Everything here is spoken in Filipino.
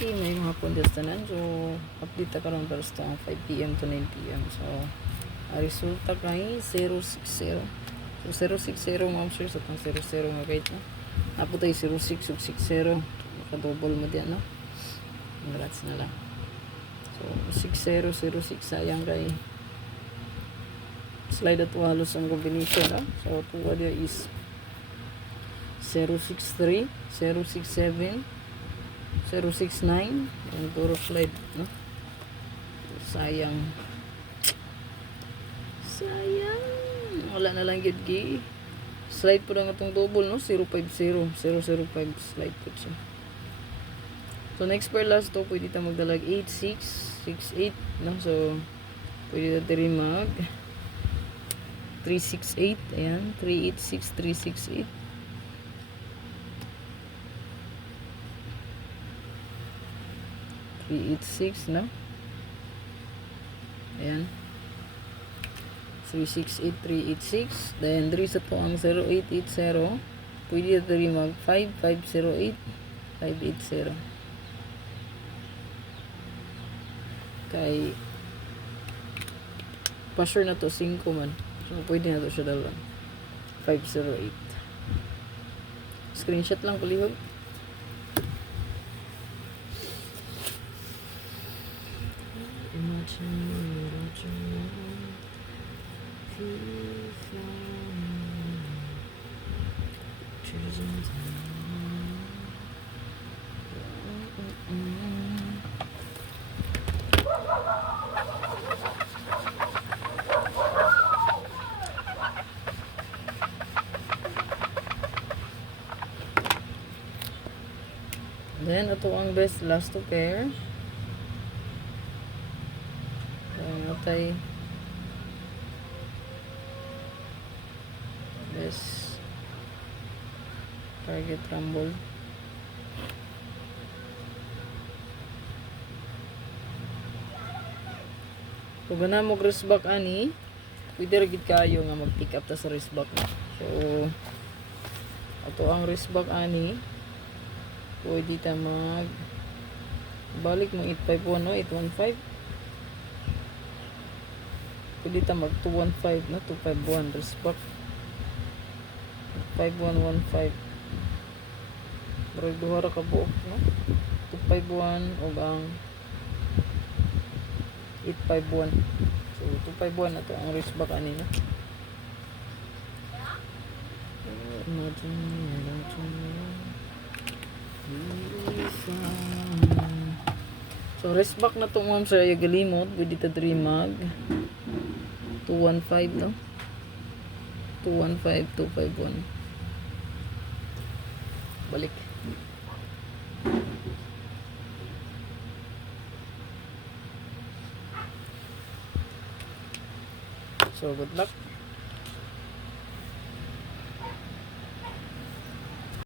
Okay, may hapon destanan. So, update ka karon para sa 5 PM to 9 PM. So, ang resulta kay 060. So, 060 ma'am sir. So, itong 00 nga kahit na. Apo tayo 06 ug 60. Makadouble mo diyan, no? Congrats na lang. So, 6006 sayang kay slide at halos ang combination, no? So, tuwa dia is 063, 067, 069. Yung puro slide, no? Sayang. Wala na lang gid gi. Slide po lang itong double, no? 050, 005 slide po siya. So, next per last to, pwede tayo magdalag 8668, no? So, pwede tayo rin mag 368, ayan, 386, 368. 386, no? Ayan. 368, 386. Then, 3 sa to ang 0880. Pwede ito rin mag 5508, 580. Kay, pa-sure na to 5 man. So, pwede na to siya dalawang 508. Screenshot lang palihog. Then, ito ang best last to pair. So, natay best target rumble. So, gana mo wristback ani, pwede rin kayo nga mag-pick up ta sa wristback. So, ito ang wristback ani. Pwede ta mag balik mo 851, no? 815. Pwede ta mag 215, no? 251 wristback. 5115. Pero duha ra ka buok, no? 251 ug ang 851. So 251 na to ang wristback ani, no? So wristback na to ma'am sir, galimot pwede ta diri mag 215, no? 215, 251. Balik. So good luck.